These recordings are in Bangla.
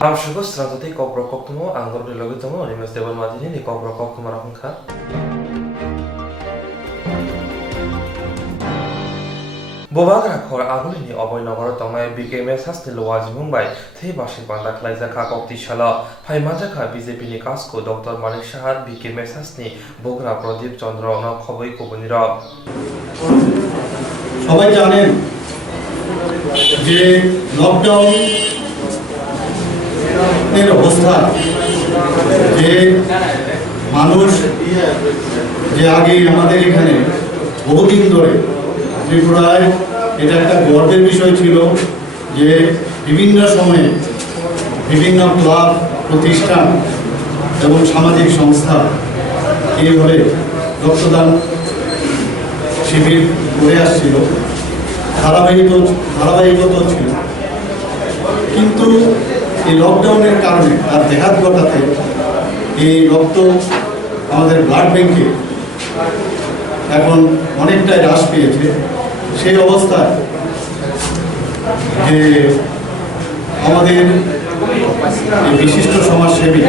Amshugos Swrangchati Kokborok Koktwma Angor Logitamo Rimes Deval Madini ni Kokborok Koktwma Rakha Bobak Rakhor Agulini Oboynogor Tomai BKMS Hasti Lowaji Mumbai Thei Bashi Banda Klaizaka Koktishala Phaimajaka BJP ni Kasko Dr. Malik Shahar BKMS Hasni Bogra Pradip Chandra na Khoboi Kobunira সবাই জানেন যে লকডাউন এর অবস্থা যে মানুষ যে আগে আমাদের এখানে বহুদিন ধরে ত্রিপুরায় এটা একটা গর্বের বিষয় ছিল যে বিভিন্ন সময়ে বিভিন্ন ক্লাব প্রতিষ্ঠান এবং সামাজিক সংস্থা এইভাবে রক্তদান শিবির করে আসছিল ধারাবাহিকতা ছিল কিন্তু এই লকডাউনের কারণে তার ব্যাঘাত ঘটাতে এই রক্ত আমাদের ব্লাড ব্যাংকে এখন অনেকটাই হ্রাস পেয়েছে সেই অবস্থায় যে আমাদের বিশিষ্ট সমাজসেবী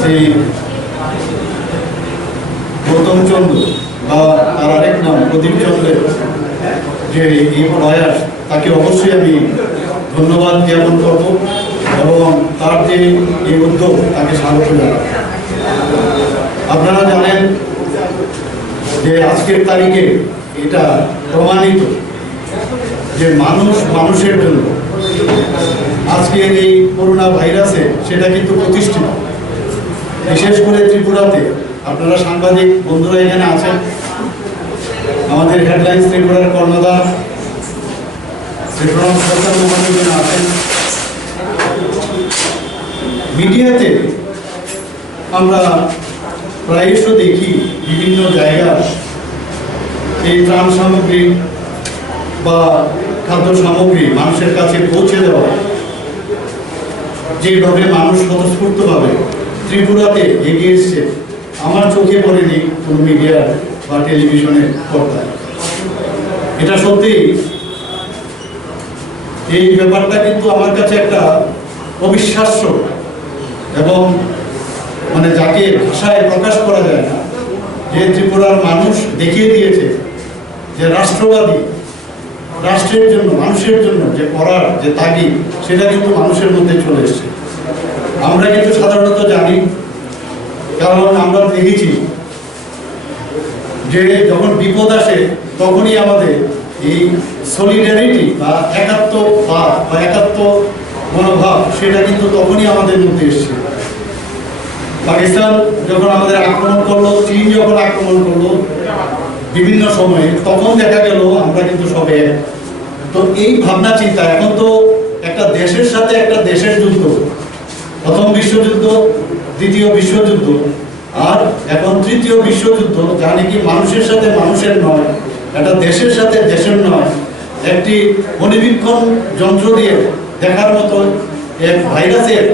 সেই গৌতম চন্দ্র বা তার আরেক নাম প্রদীপ চন্দ্রের যে এই প্রয়াস তাকে অবশ্যই আমি ধন্যবাদ জ্ঞাপন করব এবং তার যে এই উদ্যোগ তাকে স্বাগত জানাব। আপনারা জানেন যে আজকের তারিখে এটা প্রমাণিত যে মানুষ মানুষের জন্য আজকের এই করোনা ভাইরাসে সেটা কিন্তু প্রতিষ্ঠিত। বিশেষ করে ত্রিপুরাতে আপনারা সাংবাদিক বন্ধুরা এখানে আছেন, আমাদের হেডলাইন্স ত্রিপুরার কর্ণধার ত্রিপুরার সরকার মহাজন আছেন। মিডিয়াতে আমরা প্রায়শ দেখি বিভিন্ন জায়গায় এই ত্রাণ সামগ্রী বা খাদ্য সামগ্রী মানুষের কাছে পৌঁছে দেওয়া, যেভাবে মানুষ স্বতঃস্ফূর্তভাবে ত্রিপুরাতে এগিয়ে এসছে আমার চোখে পড়েনি কোনো মিডিয়ার বা টেলিভিশনের পর্দায়। এটা সত্যি এই ব্যাপারটা কিন্তু আমার কাছে একটা অবিশ্বাস্য এবং মানে যাকে ভাষায় প্রকাশ করা যায় না, যে ত্রিপুরার মানুষ দেখিয়ে দিয়েছে যে রাষ্ট্রবাদী রাষ্ট্রের জন্য মানুষের জন্য যে করার যে তাগিদ সেটা কিন্তু মানুষের মধ্যে চলে এসেছে। আমরা কিন্তু সাধারণত জানি, কারণ আমরা দেখেছি যে যখন বিপদ আসে তখনই আমাদের এই সলিডারিটি বা একাত্মবাদ বা একাত্ম মনোভাব সেটা কিন্তু তখনই আমাদের মধ্যে এসেছে। পাকিস্তান যখন আমাদের আক্রমণ করলো, চীন যখন আক্রমণ করলো বিভিন্ন সময়ে, তখন দেখা গেল আমরা কিন্তু সবে এক। তো এই ভাবনা চিন্তা, এখন তো একটা দেশের সাথে একটা দেশের যুদ্ধ, প্রথম বিশ্বযুদ্ধ, দ্বিতীয় বিশ্বযুদ্ধ, আর এখন তৃতীয় বিশ্বযুদ্ধ, যা নাকি মানুষের সাথে মানুষের নয়, একটা দেশের সাথে দেশের নয়, একটি অণুবীক্ষণ যন্ত্র দিয়ে দেখার মতো এক ভাইরাসের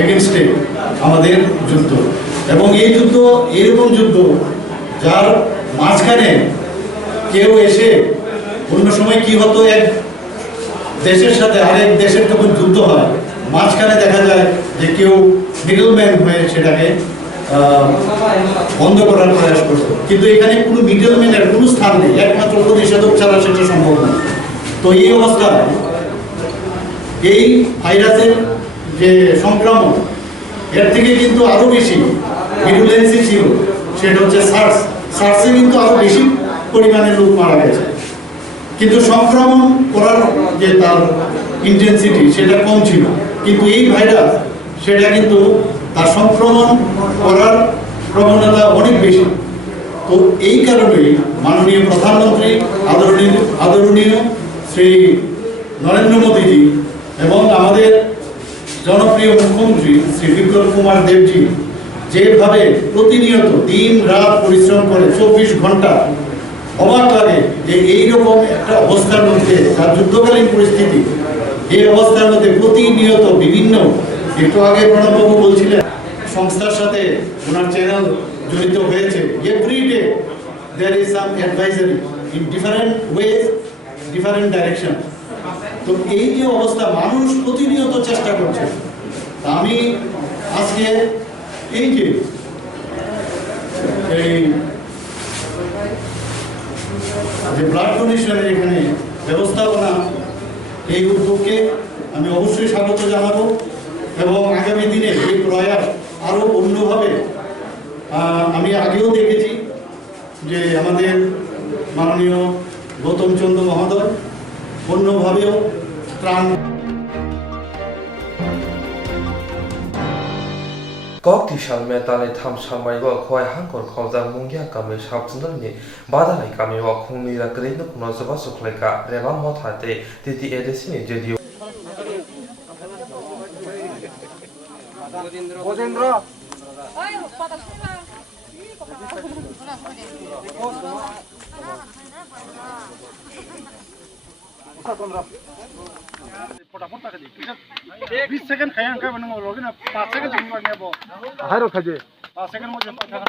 এগেনস্টে আমাদের যুদ্ধ। এবং এই যুদ্ধ এরকম যুদ্ধ যার মাঝখানে কেউ এসে, অন্য সময় কি হতো, এক দেশের সাথে আরেক দেশের যখন যুদ্ধ হয় মাঝখানে দেখা যায় যে কেউ মিডলম্যান হয়ে সেটাকে বন্ধ করার প্রয়াস করতো, কিন্তু এখানে কোনো মিডলম্যানের কোনো স্থান নেই, একমাত্র প্রতিষেধক ছাড়া সেটা সম্ভব না। তো এই অবস্থায় এই ভাইরাসের যে সংক্রমণ, এর থেকে কিন্তু আরো বেশি ভিরুলেন্সি ছিল, সেটা হচ্ছে সার্সে কিন্তু আরো বেশি পরিমাণে লোক মারা গেছে, কিন্তু সংক্রমণ করার যে তার ইন্টেন্সিটি সেটা কম ছিল। কিন্তু এই ভাইরাস সেটা কিন্তু তার সংক্রমণ করার প্রবণতা অনেক বেশি। তো এই কারণেই মাননীয় প্রধানমন্ত্রী আদরণীয় শ্রী নরেন্দ্র মোদীজি এবং আমাদের জনপ্রিয় মুখ্যমন্ত্রী শ্রী বিপ্লব কুমার দেবজি যেভাবে প্রতিনিয়ত দিন রাত পরিশ্রম করে 24 ঘন্টা, অবাক লাগে যে এইরকম একটা অবস্থার মধ্যে, তার যুদ্ধকালীন পরিস্থিতি, এই অবস্থার মধ্যে প্রতিনিয়ত বিভিন্ন, একটু আগে প্রণববাবু বলছিলেন সংস্থার সাথে ওনার চ্যানেল জড়িত হয়েছে, everyday there is some advisory in different ways, different direction. তো এই যে অবস্থা, মানুষ প্রতিনিয়ত চেষ্টা করছে আমি আজকে এই যে ব্লাড ডোনেশনের এখানে ব্যবস্থাপনা, এই উদ্যোগকে আমি অবশ্যই স্বাগত জানাবো এবং আগামী দিনে এই প্রয়াস আরও অন্যভাবে আমি আগেও দেখেছি যে আমাদের মাননীয় গৌতম চন্দ্র মহোদয় অন্যভাবেও ত্রাণ Kokti shalme tale tham shalmai wa khoi hangkor khawza mungya kame shapchandal ni badalai kame wa khungni la green kuno zoba sukleka reba mothate titi edesi ni jedio Bodendra फटाफट टाका दे 20 सेकंड खाया अंका बन लोगे ना 5 सेकंड जम लगने बो हारो खाजे 5 सेकंड मुझे टाका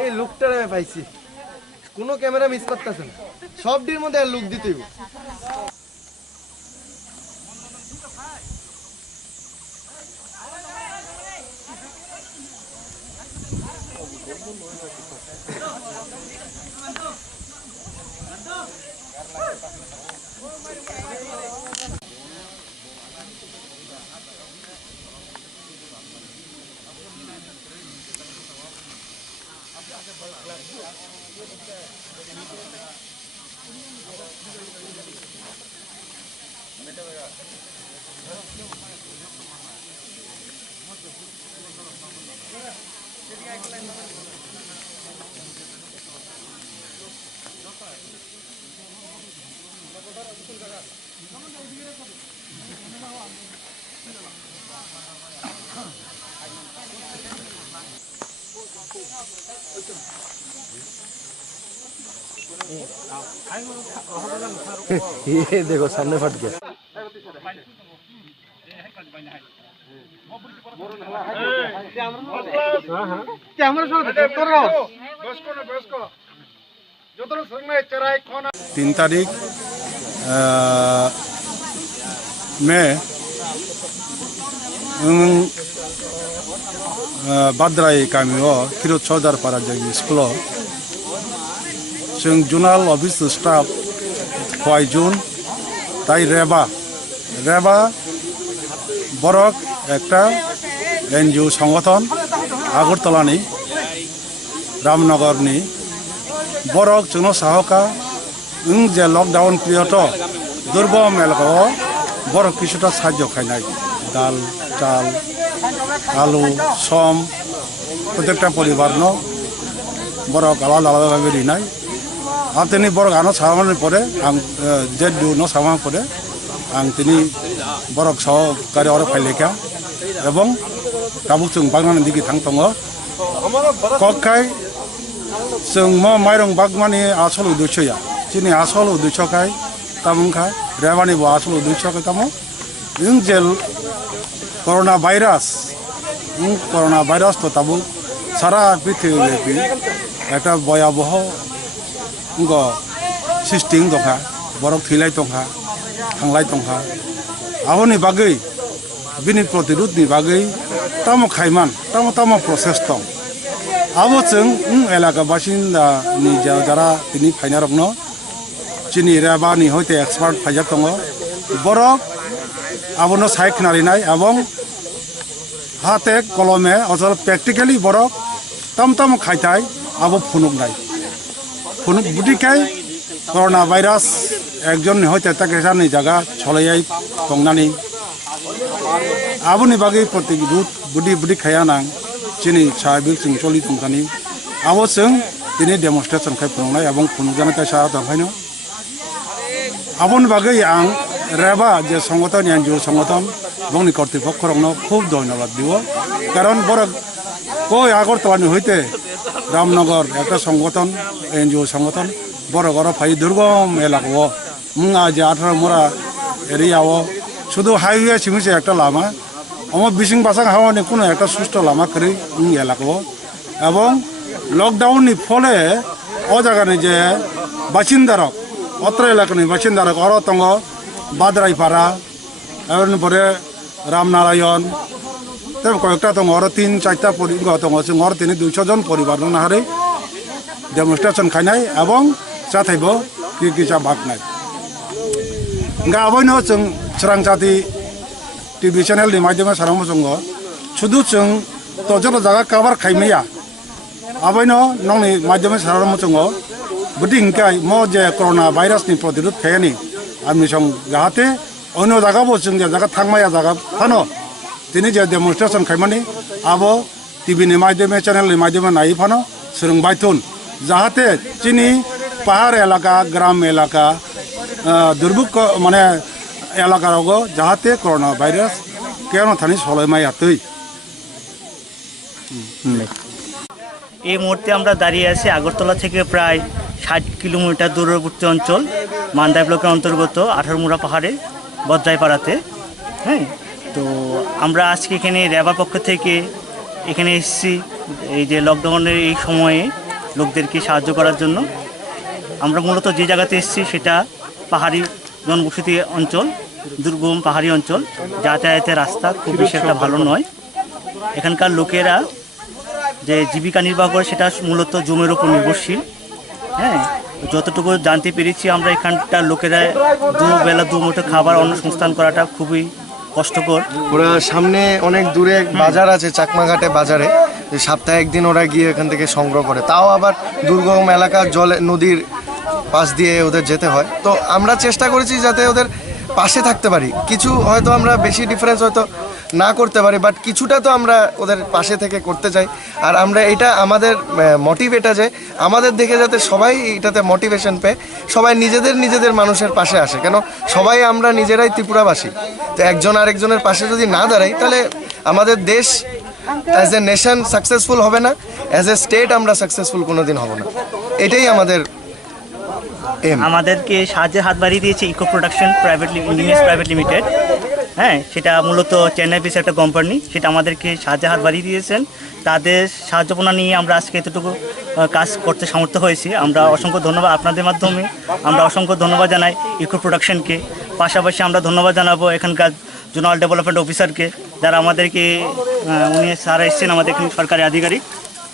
এই লুকটা আমি পাইছি কোনো ক্যামেরা মিস করতেছে না সবটির মধ্যে লুক দিতে হইব ये देखो सामने फट गया तीन तारीख में बाद्राय गामियाव किरत चौधार पारा जोंनि स्कुलाव जों जुनाल अफिस स्टाफ 5 जून ताई रेबा बरक একটা एनजिओ संगठन आगरतलानि रामनगरनि बरक जोंनो साहका जे लकडाउन पिरियड दुर्गम एलाकाव बरक किछुटा साहाय्य खायनाय दाल चाल आलू सम प्रत्येकटा परिवारनो बरक आलादा आलादाभाবে দিনাই আর তিনি বরক আনো সামানের পরে আং যে দুনো সামান পরে आं तिनी बरक सहकारि और फाइलेखा एवं काबुक जों बागनानि दिगि थां दङ कखाय जों माइरं बागमानि आसल उद्देश्यया जिनि आसल उद्देश्यखाय तामुंखा रेवानि बो आसल उद्देश्यखाय तामो जों जेल कोरोना भाइरास तो ताबु सारा पृथ्वी একটা ভয়াবহ सिस्टिं दंखा बरक थैलाय दंखा थांलाय दंखा आबोनि बागै बिनि प्रतिरोधनि बागै तामो खायमान तामो प्रसेस दं आबो जों एलाका बासिन्दानि जारा तिनि फाइनारकनो जिनि रेबानि हयते एक्सपार्ट फाइजाक दङ बरक आबोनो सायखनारिनाय एवं हाते कलमे अजल प्रेक्टिकली बरक ताम खायथाय आबो फुनुकनाय बुदिखाय कोरोना भाइरास एकजन हयते ताके सानै जागा छलायाय दंनानै आबोनि बागै प्रतिरोध बुदि खायानां जिनि साबिल जों चलि दंखानि आबो जों दिनै डेमनस्ट्रेशन खाय फुनुंनाय एवं फुनुंजानाय सा दंखायनो आबोनि बागै आं रेबा जे संगठन एनजिओ संगठन बंनि कर्तृपक्षरनो खूब धन्यवाद দিব कारण बरक কই আগরতলানি হইতে रामनगर एक संगठन एनजिओ संगठन बरगर फाइ दुर्गम एलाकाव मुंगा जे 18 मोरा एरियाव শুধু হাইওয়ে সিমিছে একটা লামা আমার বিশিং বাসাং হাওয়ানি কোনো একটা সুষ্ঠু লামা করে এলাকাও এবং লকডাউননি ফলে ও জায়গানি যে বাসিন্দারক অত্র এলাকানি বাসিন্দারক অর দङ বাদরাইপাড়া এরপরে রামনারায়ণ তবে কয়েকটা দङ আরো 3-4টা পরিবার দङ जों আরো 200 জন পরিবার দङ হারে ডেমনস্ট্রেশন খাইনাय এবং जाथायबो गिजा बागनाय गा अबयनो जों स्रांजाति टिभि चेनेलनि माध्यमै सारामो जोङो शुधु जों तजल जागा कभार खाइमैया अबयनो नंनि माध्यमै सारामो जोङो बुद्धि हिंकाय म जे कोरोना भाइरासनि प्रतिरोध खायानि आमनि सं जाहाथे अन्य जागाबो जों जे जागा थांमाया जागा फानो दिनै जे डेमनस्ट्रेशन खाइमानि आबो टिभिनि माध्यमै चेनेलनि माध्यमै नायै फानो सोलोंबायथुन जाहाथे चिनि পাহাড় এলাকা গ্রাম এলাকা দুর্ভিক্ষ মানে এলাকারও যাহাতে করোনা ভাইরাস কেন থানি সলাইমাই হাতই এই মুহূর্তে আমরা দাঁড়িয়ে আছি আগরতলা থেকে প্রায় 60 কিলোমিটার দূরবর্তী অঞ্চল মান্দাই ব্লকের অন্তর্গত 18মুড়া পাহাড়ে বদ্রাইপাড়াতে। হ্যাঁ, তো আমরা আজকে এখানে র্যাবার পক্ষ থেকে এখানে এসেছি এই যে লকডাউনের এই সময়ে লোকদেরকে সাহায্য করার জন্য। আমরা মূলত যে জায়গাতে এসেছি সেটা পাহাড়ি জনবসতি অঞ্চল, দুর্গম পাহাড়ি অঞ্চল, যাতায়াতের রাস্তা খুব বেশি একটা ভালো নয়। এখানকার লোকেরা যে জীবিকা নির্বাহ করে সেটা মূলত জমির উপর নির্ভরশীল। হ্যাঁ, যতটুকু জানতে পেরেছি আমরা এখানকার লোকেরা দুবেলা দুমুঠো খাবার অন্ন সংস্থান করাটা খুবই কষ্টকর। ওরা সামনে অনেক দূরে বাজার আছে, চাকমাঘাটে বাজারে সপ্তাহে একদিন ওরা গিয়ে এখান থেকে সংগ্রহ করে, তাও আবার দুর্গম এলাকা জলে নদীর পাশ দিয়ে ওদের যেতে হয়। তো আমরা চেষ্টা করেছি যাতে ওদের পাশে থাকতে পারি। কিছু হয়তো আমরা বেশি ডিফারেন্স হয়তো না করতে পারি, বাট কিছুটা তো আমরা ওদের পাশে থেকে করতে চাই। আর আমরা এটা আমাদের মোটিভ এটা যে আমাদের দেখে যাতে সবাই এটাতে মোটিভেশন পেয়ে সবাই নিজেদের মানুষের পাশে আসে। কেন সবাই আমরা নিজেরাই ত্রিপুরাবাসী, তো একজন আরেকজনের পাশে যদি না দাঁড়াই তাহলে আমাদের দেশ অ্যাজ এ নেশন সাকসেসফুল হবে না, অ্যাজ এ স্টেট আমরা সাকসেসফুল কোনোদিন হব না। এটাই আমাদের এম। আমাদেরকে সাহায্যের হাত বাড়িয়ে দিয়েছে ইকো প্রোডাকশন প্রাইভেট লিমিটেড। হ্যাঁ, সেটা মূলত চেন্নাই বেস একটা কোম্পানি, সেটা আমাদেরকে সাহায্যের হাত বাড়িয়ে দিয়েছেন। তাদের সাহায্যপনা নিয়ে আমরা আজকে এতটুকু কাজ করতে সামর্থ্য হয়েছি। আমরা অসংখ্য ধন্যবাদ, আপনাদের মাধ্যমে আমরা অসংখ্য ধন্যবাদ জানাই ইকো প্রোডাকশনকে। পাশাপাশি আমরা ধন্যবাদ জানাবো এখানকার জোনাল ডেভেলপমেন্ট অফিসারকে, যারা আমাদেরকে উনি স্যার এসেছেন আমাদের এখানে সরকারি আধিকারিক।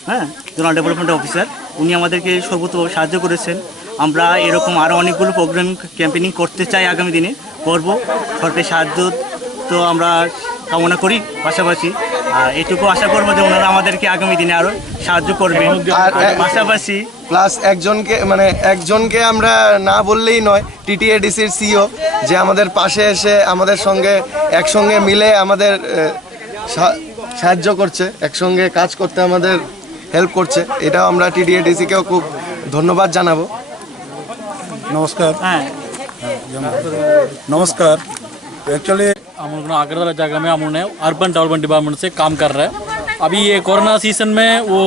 হ্যাঁ, জোনাল ডেভেলপমেন্ট অফিসার, উনি আমাদেরকে সর্বতভাবে সাহায্য করেছেন। আমরা এরকম আরও অনেকগুলো প্রোগ্রাম ক্যাম্পেনিং করতে চাই, আগামী দিনে করব। সরকারি সাহায্য তো আমরা কামনা করি, পাশাপাশি এটুকু আশা করবো যে ওনারা আমাদেরকে আগামী দিনে আরও সাহায্য করবেন। আর পাশাপাশি প্লাস একজনকে আমরা না বললেই নয়, টিটিএডিসির সিও যে আমাদের পাশে এসে আমাদের সঙ্গে একসঙ্গে মিলে আমাদের সাহায্য করছে, একসঙ্গে কাজ করতে আমাদের হেল্প করছে, এটাও আমরা টিটিএডিসিকেও খুব ধন্যবাদ জানাবো। नमस्कार। হ্যাঁ, नमस्कार। एक्चुअली हम लोग आगरतला जगह में हम लोग अर्बन डेवलपमेंट डिपार्टमेंट से काम कर रहे हैं। अभी ये कोरोना सीजन में वो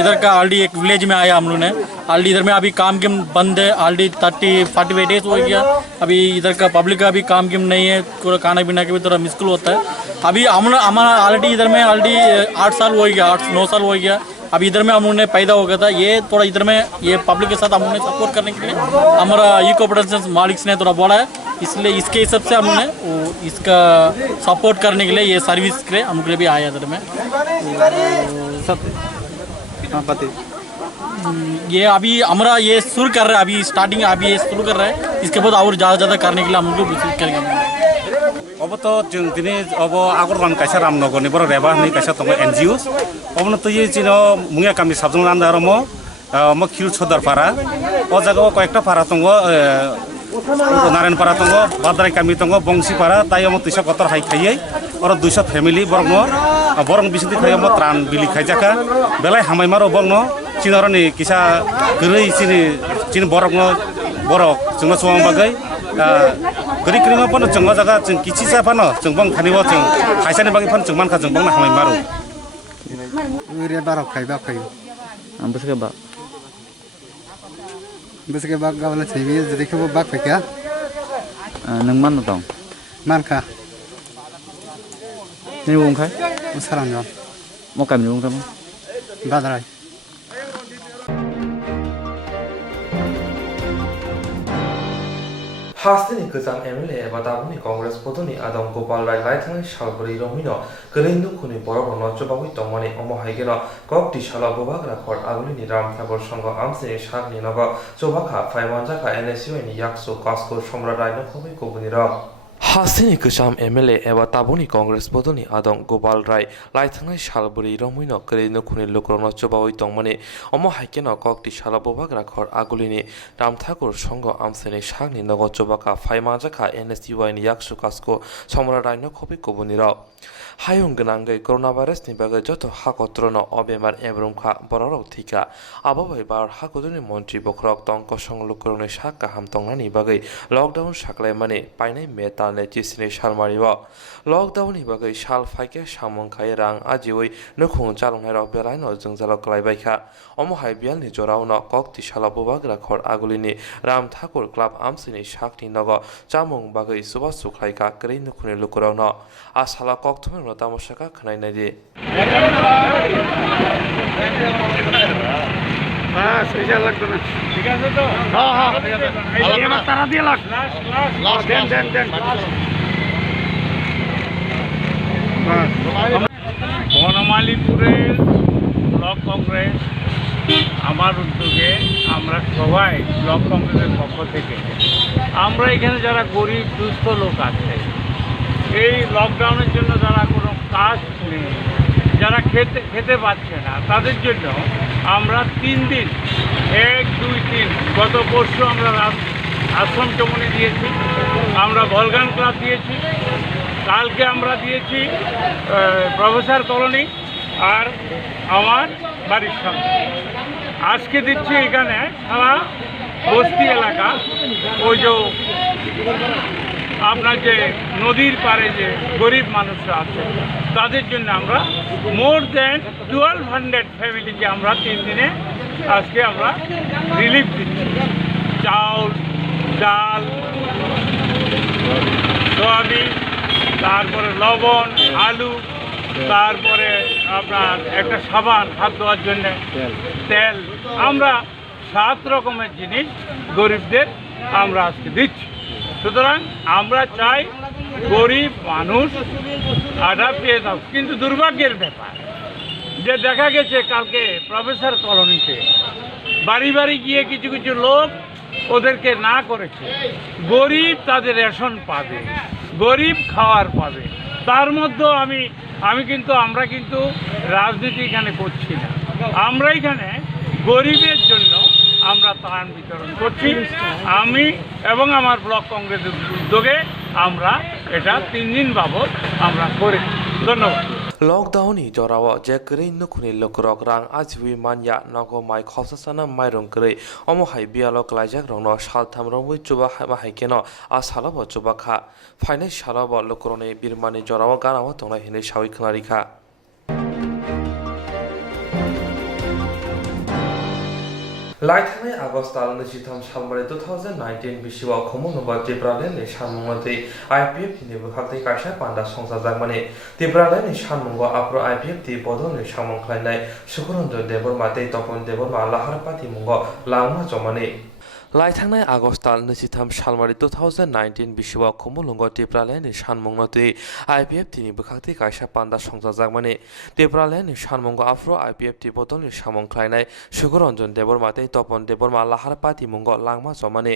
इधर का ऑलरेडी एक विलेज में आया हम लोग ने, ऑलरेडी इधर में अभी काम किम बंद है, ऑलरेडी 30-45 डेज हो गया। अभी इधर का पब्लिक का भी काम किम नहीं है, थोड़ा खाना पीना के भी थोड़ा मुश्किल होता है। अभी हमारा ऑलरेडी इधर में ऑलरेडी 8 साल हो गया, 8-9 साल हो गया। अभी इधर में हम लोग ने पैदा हो गया था, ये थोड़ा इधर में ये पब्लिक के साथ हम लोग ने सपोर्ट करने के लिए हमारा इको प्रोडक्शन मालिक ने थोड़ा बोला है, इसलिए इसके हिसाब से हम लोग ने इसका सपोर्ट करने के लिए ये सर्विस के लिए हम लोग भी आया इधर में। सब ये अभी हमारा ये शुरू कर रहा है, अभी स्टार्टिंग अभी ये शुरू कर रहा है, इसके बाद और ज़्यादा करने के लिए हम लोग करेंगे। अब तो जों दिनै अब आगरतला कायसा रामनगरनि बर रेबा होननाय कायसा दङ एनजिअ अबनो तो ये जिनो मुंगिया गामि साबजों आन्दारमो म खिल सदरपारा ओ जायगायाव कयेकटा पारा दङ नारायणपारा दङ बाद्राय गामि दङ बंसीपारा तायम 270 हाइ खायै और 200 फैमिली बरङ बरङ बिसिति खायम त्रान बिलि खायजाका बेलाय हामायमार बरङ चिनरनि किसा गरै चिन बरङ बरक जों सम बागै गरी क्रिमा पन जों जागा जों किछि जाफानो जों बं थानिबो जों खायसानि बागै फन जों मानखा जों बंना हामाय मारो रे बारो खायबा खायो बसके बाग गावला छैबि जदिखौ बाग फैका नों मान दं Marka. Ini bung kai. Usarangan. Mau kami bung kamu. Badarai. 하스니 그장 MLA 바다분이 congress 보더니 아동 고발 라이라이트는 샬브리 로미노 그레인도 군이 보러보너 쪼바고 있던머니 어머 하이게너 꼭디 샬라 보바그라 콜 아굴리니 람타볼 성거 암스니 샤그니 너거 쪼바카 파이만자카 NSU니 약소 가스코 솜라라이노 코비 고분이라 하스니 그잠 MLA 에바 따보니 congress 보더니 아동 고발 라이라이트는 샬브리 로미노 그레인도 군이 루크로너 쪼바고 있던머니 어머 하이게너 꼭디 샬라 보바그라 콜 아굴리니 람타골 성거 암스니 샤그니 너거 쪼바카 파이만자카 NSU니 약소 가스코 솜라라이노 코비 고분이라 하용 근황의 코로나 바이러스 니바가 저도 하고트로너 어베말 에브롬카 버러럭 티가 아바바이 বার 하고드니 মন্ত্রী বখরক তংক সংলুকরণে শাখা হামতংনানি বাগৈ লকডাউন শাকলাই মানে পাইনাই মেতালে চিসিনি শালমারিব লকডাউননি বাগৈ শাল ফাইকে সামংখাই রাং আজিওই নখুং চালংনাই রক বেলাইন জংজালক লাইবাইখা অমহাই বিয়ালনি জরাউন ককতি শালাবুবাগ্রা খর আগুলিনি রাম ঠাকুর ক্লাব আমসিনি শাকনি নগ চামং বাগৈ সুবাস সুখলাইকা ক্রেই নখুনি লুকরাউন আ শালা কক্তমের তামসাকা খনাইনাইদি বনমালীপুরের ব্লক কংগ্রেস আমার উদ্যোগে আমরা সবাই ব্লক কংগ্রেসের পক্ষ থেকে আমরা এখানে যারা গরিব দুস্থ লোক আছে এই লকডাউনের জন্য যারা কোনো কাজ নেই যারা খেতে পাচ্ছে না তাদের জন্য আমরা 3 দিন 1, 2, 3 গত পরশু আমরা আশ্রম চমনি দিয়েছি আমরা ভলগান ক্লাব দিয়েছি কালকে আমরা দিয়েছি প্রফেসর কলোনি আর আমার বাড়ির সামনে আজকে দিচ্ছি এখানে সারা বস্তি এলাকা ওই যে আপনার যে নদীর পাড়ে যে গরিব মানুষরা আছে তাদের জন্য আমরা মোর দেন 1200 ফ্যামিলিকে আমরা 3 দিনে আজকে আমরা রিলিফ দিচ্ছি চাউল ডাল সয়াবিন তারপরে লবণ আলু তারপরে আপনার একটা সাবান হাত ধোয়ার জন্য তেল আমরা 7 রকমের জিনিস গরিবদের আমরা আজকে দিচ্ছি সুতরাং আমরা চাই গরিব মানুষ আধা পেয়ে দাও কিন্তু দুর্ভাগ্যের ব্যাপার যে দেখা গেছে কালকে প্রফেসর কলোনিতে বাড়ি বাড়ি গিয়ে কিছু কিছু লোক ওদেরকে না করেছে গরিব তাদের রেশন পাবে গরিব খাওয়ার পাবে তার মধ্যেও আমরা কিন্তু রাজনীতি এখানে করছি না আমরা এখানে গরিবের জন্য আমরা ত্রাণ বিতরণ করছি আমি এবং আমার ব্লক কংগ্রেসের উদ্যোগে আমরা এটা 3 দিন বাবদ আমরা করেছি ধন্যবাদ লকডাউননি জরাও যে ক্রেই নখুনি লকরক রাং আজিবি মানয়া নগো মাই খবসাসানা মাইরং ক্রেই অমহাই বিয়ালক লাইজাক রং সালথাম রংবই চুবা হাইকেন আ সালাব চুবা খা ফাইনাই সালাব লকরনি বিরমানি জরাও গানাও তংনা হিনে সাউই খনারিখা লাইথানাই আগস্ট তালনি জিথাম সালমারি 2019 বিশিব খমু নবা ত্রিপুরালেনি সানমংতি IPF नि बखाखै कायसा पान्दा संसा जागमानि ত্রিপুরালেনি सानमंग आप्रो IPF ति बदलनि सामंख्लायनाय सुकुरन्जन देबरमा दै तपन देबरमा लाहारपाति मंग लांमा जमानि लाइथांनाय আগস্ট तालनि जिथाम सालमारि 2019 बिशुव खमुलुंग ত্রিপুরালেনি सानमंगति IPF ति नि बखाखै कायसा पान्दा संसा जागमानि ত্রিপুরালেনি सानमंग आप्रो IPF ति बदलनि सामंख्लायनाय सुकुरन्जन देबरमा दै तपन देबरमा लाहारपाति मंग लांमा जमानि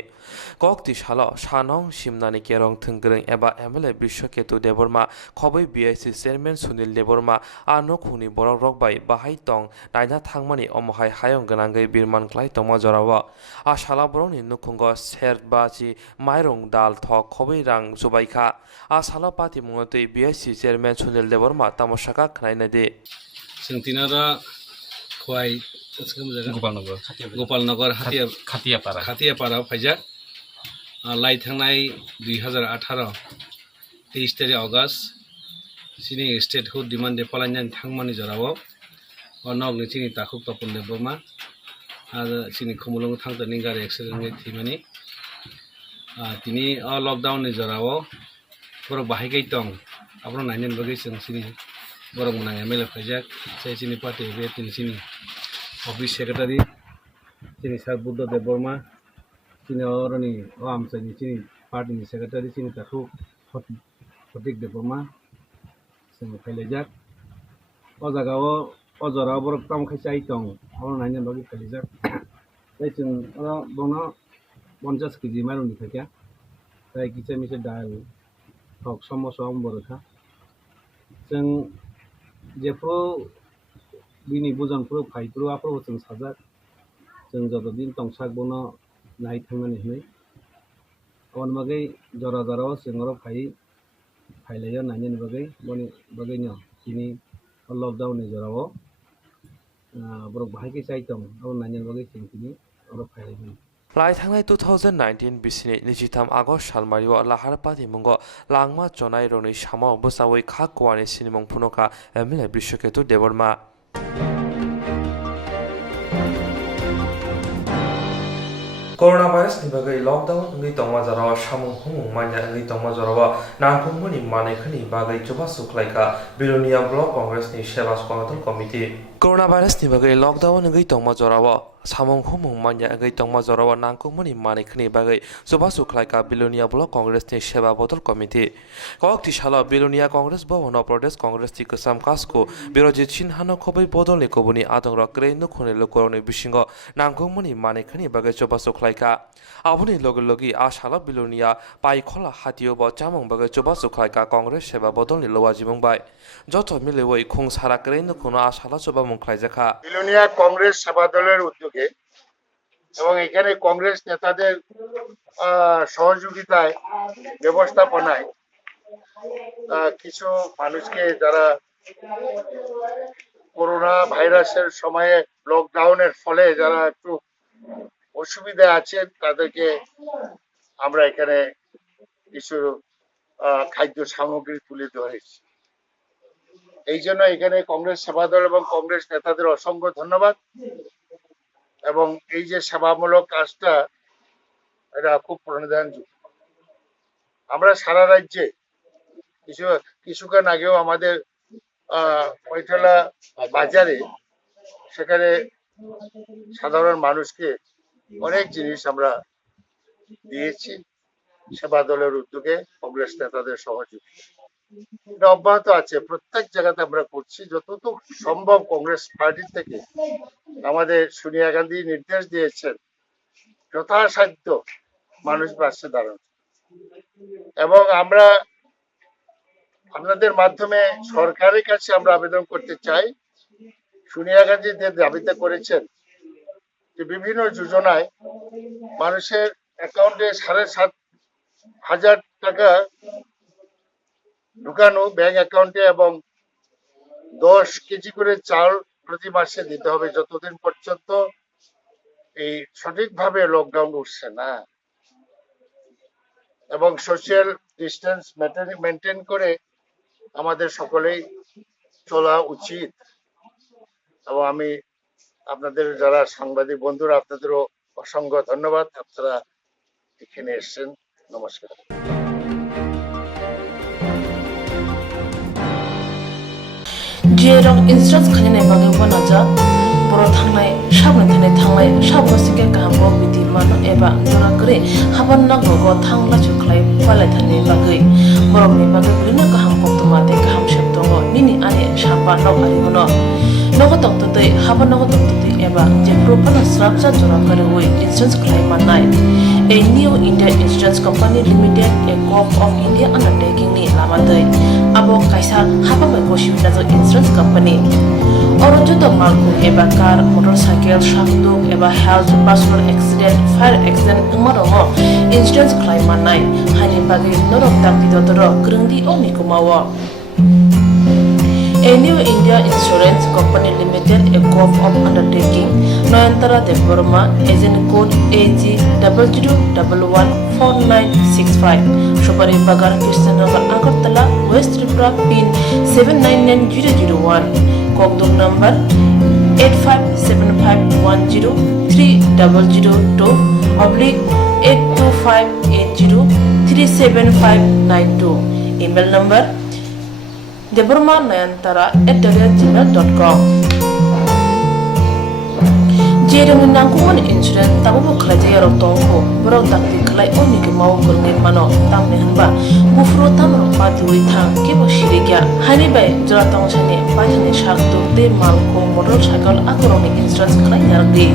कक्ति साल सानं सिमनानि केरं थंग्रों एबा MLA बिश्वकेतु देबरमा खबै BIC चेयरमैन सुनील देबरमा आनो खुनि बरक रकबाय बाहाय तं नायना थांमानि अमहाय हायं गनांगै बिरमान क्लाय तमा जराव आ साला बरंनि नुखुंग सेरबाजी माइरं दाल थक खबै रां जुबायखा आ साला पाति मुंगतै BIC चेयरमैन सुनील देबरमा तामसाका खनायनादि जोंथिनारा खवाय गोपालनगर खातियापारा फाइजा लाइथांनाय 2018 23 तारिख अगस्त सिनि स्टेटहुड डिमान्ड दे पालायनाय थांमानि जराव अनग निथिनि ताखुक तपन देबमा आरो सिनि खमुलंग थांतनि गारि एक्सिडेन्ट थिमानि तिनि लकडाउन नि जराव borok bahaikai tong abro nainen bagui sing sini borok menang MLA khajak sai sini party be tin sini office secretary sini Sar Buddha Deborma sini oroni am sini sini party secretary sini tahu Hotik Deborma sing khailejak o jagao o jora borok tam khaisai tong abro nainen bagui khailejak sai sing bono 50 KG মারুনি থাকে তাই কিছে মিছে ডাল হক সমস্যা বড়খা जों जेफ्रो बिनि बुजानफ्रो फाइफ्रो आफ्रो जों साजा जों जतदिन तंसाक बनो नाय थांनानै हनै अन बागै जरा जरा जोंरो फाइलाया नायनि बागै बनि बागैनो दिनै लकडाउन नि जराव ब्रक बाहायके चाइतम अ नायनि बागै जों दिनै अरो फाइलाय Lai thangnai 2019 bisini 23 August salmario lahar pati mungo langma chonai roni samo busawai khakwani sinimong phunoka emile bishoketu deborma Coronavirus ni bagai lockdown ngai tongma jarawa samung humung manya ngai tongma jarawa nangkungmani manai khani bagai chuba suklaika Bilonia Block Congress ni Sebas Committee Committee Coronavirus ni bagai lockdown ngai tongma jarawa samung humung manya ngai tongma jarawa nangkungmani manai khani bagai chuba suklaika Bilonia Block Congress ni Seba Botol Committee Kokti shala Bilonia Congress Bhavana Pradesh Congress ti kasam kasko biroji chinhano khobai bodol ni kobuni adongra krei no khone lokoroni bisingo nangkungmani manai khani bagai chuba suklaika abuni logi ashala Bilonia pai khola hatio ba chamung bagai chuba suklaika Congress Seba Botol ni lowaji mungbai joto milewoi khung sara krei no khono ashala chuba mungkhlaijaka Belonia Congress সেবা দলের উদ্যোগে এবং এখানে কংগ্রেস নেতাদের সহযোগিতায় ব্যবস্থাপনায় কিছু মানুষকে যারা করোনা ভাইরাসের সময়ে লকডাউনের ফলে যারা একটু অসুবিধায় আছেন তাদেরকে আমরা এখানে কিছু খাদ্য সামগ্রী তুলে ধরেছি এই জন্য এখানে কংগ্রেস সেবা দল এবং কংগ্রেস নেতাদের অসংখ্য ধন্যবাদ এবং এই যে সেবামূলক কাজটা এটা খুব প্রণোদনযোগ্য আমরা সারা রাজ্যে কিছুক্ষণ আগেও আমাদের পৈঠলা বাজারে সেখানে সাধারণ মানুষকে অনেক জিনিস আমরা দিয়েছি সেবা দলের উদ্যোগে কংগ্রেস নেতাদের সহযোগিতা এটা অব্যাহত আছে প্রত্যেক জায়গাতে আমরা করছি যতটুকু সম্ভব কংগ্রেস পার্টি থেকে আমাদের সোনিয়া গান্ধী নির্দেশ দিয়েছেন যথাসাধ্য মানুষ পাশে দাঁড়ানো এবং আমরা আপনাদের মাধ্যমে সরকারের কাছে আমরা আবেদন করতে চাই সোনিয়া গান্ধী যে দাবিতে করেছেন যে বিভিন্ন যোজনায় মানুষের অ্যাকাউন্টে 7,500 টাকা ঢুকানো ব্যাংক অ্যাকাউন্টে এবং 10 কেজি করে চাল প্রতি মাসে দিতে হবে যতদিন পর্যন্ত এই সঠিকভাবে লকডাউন উঠছে না এবং সোশ্যাল ডিস্টেন্স মেনটেন করে আমাদের সকলেই চলা উচিত এবং আমি আপনাদের যারা সাংবাদিক বন্ধুরা আপনাদেরও অসংখ্য ধন্যবাদ আপনারা এখানে এসেছেন নমস্কার Jerong instructs khane bagi wanaja boro thangnai sabne thane thanglai sabo sike kaham biti mano eba jona kre haban na go thangla chuklai pale thane bagi borok ni bagi brina kaham Koktwma te kaham sheptongo nini ane sapa no ari mono nogo toktote haban nogo toktote eba je propana srapsa jona kare oi insurance claim manai a new India Insurance Company Limited a co-op of India undertaking ni lamadai abo kaisa haba mai boshi na insurance company orojo to malku eba car motorcycle shakdo eba health personal accident fire accident umaromo insurance claim manai hani bagi norok takti dotoro krungdi oni kumawa A new India Insurance Company Limited, a co-op of undertaking, Noyantara Deborma, agent code AG 00114965, Shopari Bagar, Krishnagar, Agartala, West Tripura, PIN 799001, Kokborok number 8575103002/82580375592. Email number debormanayantara@gmail.com. Jeremy nangkuman insurance tabu buklajaya rotongko borok takti kelai oni ke mau kurngin mano tamne hanba bufro tamro pati thang ke bo shirigya hani bai jora tong chane pajane shak durte mal ko motorcycle akoroni insurance kelai yargi.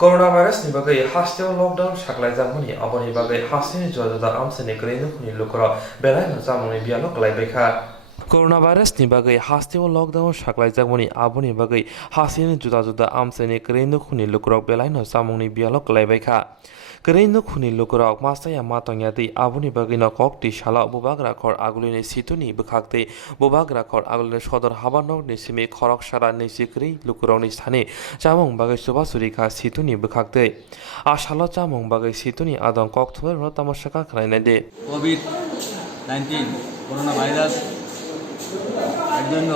Coronavirus ni bagai hasil lockdown saklai jamuni aboni bagai hasil jododa amsene krenu kuni lokro belai no jamuni bialo klai bekha. Coronavirus ni bagai hasil lockdown saklai jamuni aboni bagai hasil jododa amsene krenu kuni lokro belai no jamuni bialo klai bekha. Krenu kuni lokro masaya matongya ti aboni bagai no kokti shala bubagra khor agulini situni bekhakte bubagra khor agulini sodor habanok ni simi khorok sara ni sikri lokro ni sthane jamung bagai subasuri kha situni bekhakte ashalo jamung bagai situni adon Koktwma no tamoshaka khlainade COVID-19 corona virus এর জন্য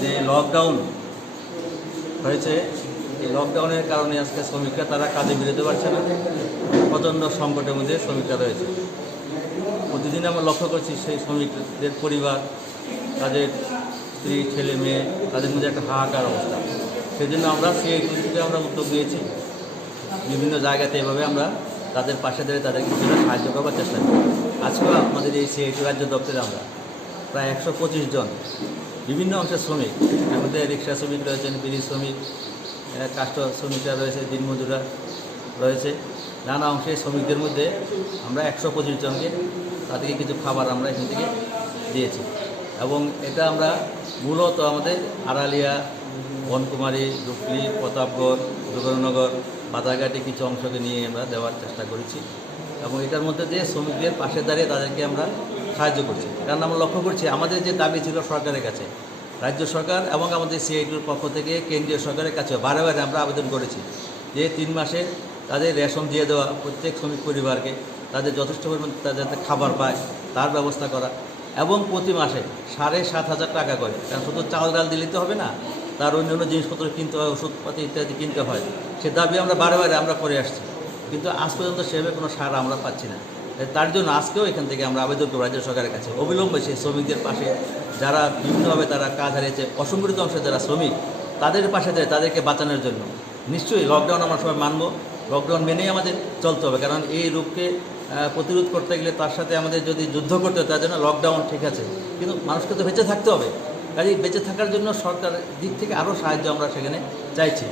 যে লকডাউন হয়েছে এই লকডাউনের কারণে আজকে শ্রমিকরা তারা কাজে বেরোতে পারছে না প্রচণ্ড সংকটের মধ্যে শ্রমিকরা রয়েছে প্রতিদিন আমরা লক্ষ্য করছি সেই শ্রমিকদের পরিবার তাদের স্ত্রী ছেলে মেয়ে তাদের মধ্যে একটা হাহাকার অবস্থা সেজন্য আমরা সেই থেকে আমরা উদ্যোগ নিয়েছি বিভিন্ন জায়গাতে এভাবে আমরা তাদের পাশে দাঁড়িয়ে তাদের কিছুটা সাহায্য করবার চেষ্টা করি আজকেও আমাদের এই সিআইটি রাজ্য দপ্তরে আমরা প্রায় 125 জন বিভিন্ন অংশের শ্রমিক এর মধ্যে রিক্সা শ্রমিক রয়েছেন বিড়ি শ্রমিক কাষ্ঠ শ্রমিকরা রয়েছে দিনমজুরা রয়েছে নানা অংশের শ্রমিকদের মধ্যে আমরা 125 জনকে তাদেরকে কিছু খাবার আমরা এখান থেকে দিয়েছি এবং এটা আমরা মূলত আমাদের আড়ালিয়া বনকুমারী ডুকলি প্রতাপগড় যোগনগর বাজারঘাটে কিছু অংশকে নিয়ে আমরা দেওয়ার চেষ্টা করেছি এবং এটার মধ্যে দিয়ে শ্রমিকদের পাশে দাঁড়িয়ে তাদেরকে আমরা সাহায্য করছি কারণ আমরা লক্ষ্য করছি আমাদের যে দাবি ছিল সরকারের কাছে রাজ্য সরকার এবং আমাদের সিআইটির পক্ষ থেকে কেন্দ্রীয় সরকারের কাছে বারে বারে আমরা আবেদন করেছি যে 3 মাসে তাদের রেশন দিয়ে দেওয়া প্রত্যেক শ্রমিক পরিবারকে তাদের যথেষ্ট পরিমাণ যাতে খাবার পায় তার ব্যবস্থা করা এবং প্রতি মাসে 7,500 টাকা করে কারণ শুধু চাল ডাল দিলে তো হবে না তার অন্যান্য জিনিসপত্র কিনতে হয় ওষুধপাতি ইত্যাদি কিনতে হয় সে দাবি আমরা বারে বারে আমরা করে আসছি কিন্তু আজ পর্যন্ত সেভাবে কোনো সার আমরা পাচ্ছি না তার জন্য আজকেও এখান থেকে আমরা আবেদন করব রাজ্য সরকারের কাছে অবিলম্বে সেই শ্রমিকদের পাশে যারা বিভিন্নভাবে তারা কাজ হারিয়েছে অসংগঠিত অংশের যারা শ্রমিক তাদের পাশে দেয় তাদেরকে বাঁচানোর জন্য নিশ্চয়ই লকডাউন আমরা সবাই মানব লকডাউন মেনেই আমাদের চলতে হবে কারণ এই রোগকে প্রতিরোধ করতে গেলে তার সাথে আমাদের যদি যুদ্ধ করতে হয় তার জন্য লকডাউন ঠিক আছে কিন্তু মানুষকে তো বেঁচে থাকতে হবে কাজেই বেঁচে থাকার জন্য সরকারের দিক থেকে আরও সাহায্য আমরা সেখানে চাইছি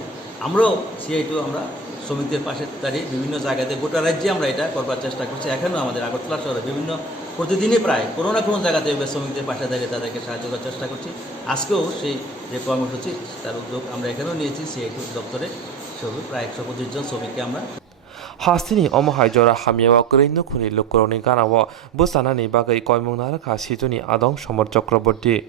আমরাও সিআইটিও আমরা শ্রমিকদের পাশে দাঁড়িয়ে বিভিন্ন জায়গাতে গোটা রাজ্যে আমরা এটা করবার চেষ্টা করছি এখনও আমাদের আগরতলা শহরে বিভিন্ন প্রতিদিনই প্রায় কোনো না কোনো জায়গাতে শ্রমিকদের পাশে দাঁড়িয়ে তাদেরকে সাহায্য করার চেষ্টা করছি আজকেও সেই যে কর্মসূচি তার উদ্যোগ আমরা এখানেও নিয়েছি সিআইটি দপ্তরে সব প্রায় 125 জন শ্রমিককে আমরা Hasini omohai jora hamiawa krenu khuni lokoroni ganawa busanani bagai koimungna rakha situni adong somor chakraborty